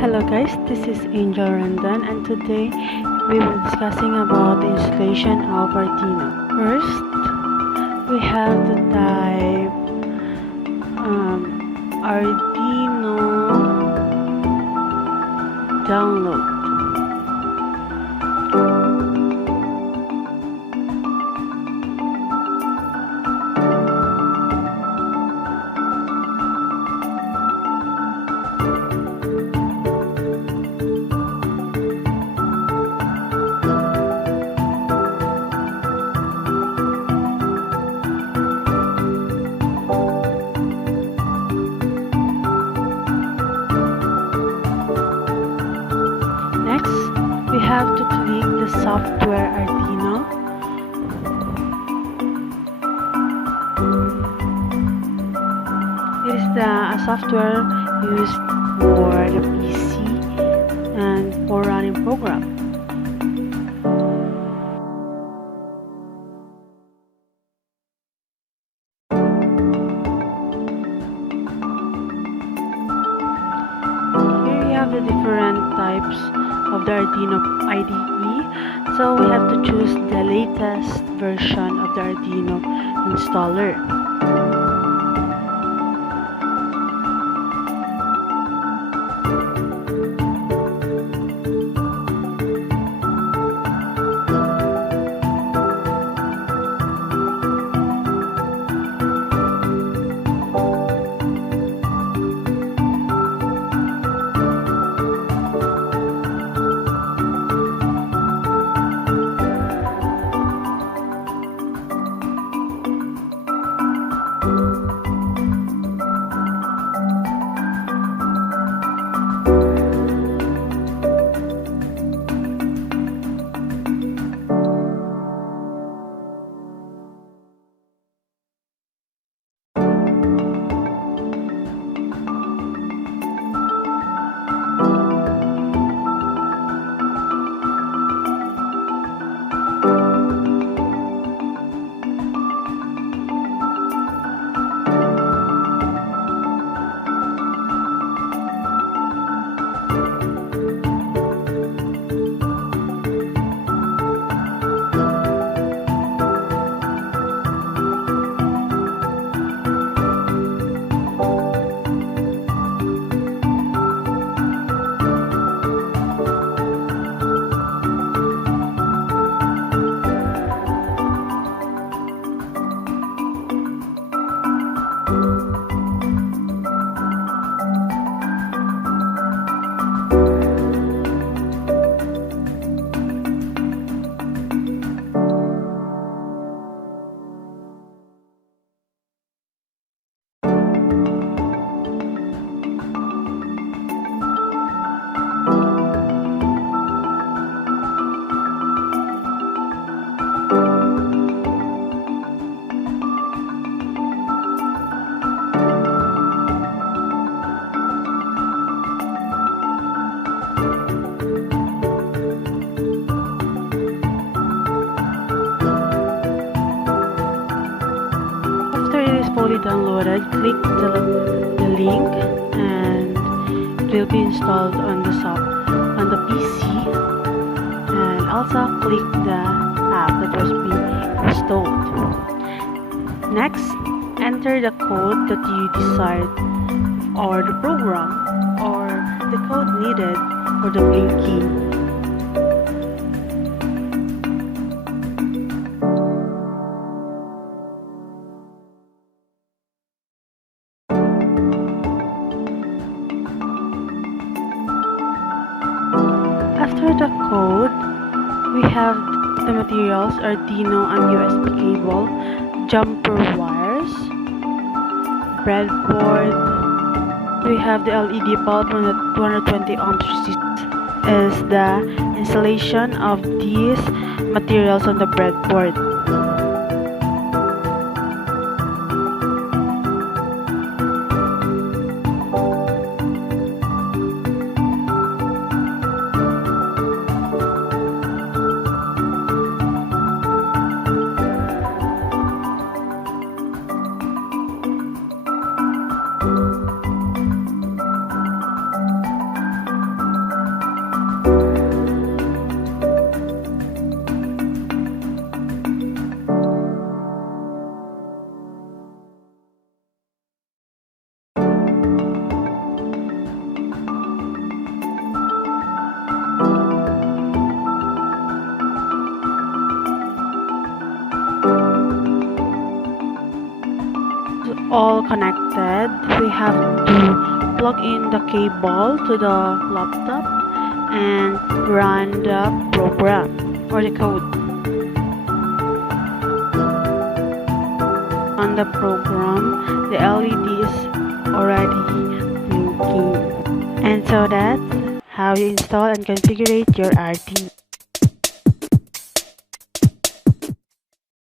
Hello guys, this is Angel Randan and today we will be discussing about the installation of Arduino. First, we have to type Arduino download. Next, we have to click the software Arduino. It is a software used for the PC and for running program. Here we have the different types of the Arduino IDE, so we have to choose the latest version of the Arduino installer. Fully downloaded, click the link and it will be installed on the PC, and also click the app that was being installed. Next, enter the code that you desired, or the program, or the code needed for the blinking. After the code, we have the materials: Arduino and USB cable, jumper wires, breadboard. We have the LED bulb on the 220 ohms resistance. Is the installation of these materials on the breadboard. all connected, we have to plug in the cable to the laptop and run the program or the code. On the program, the LED is already blinking. And so that's how you install and configure your Arduino.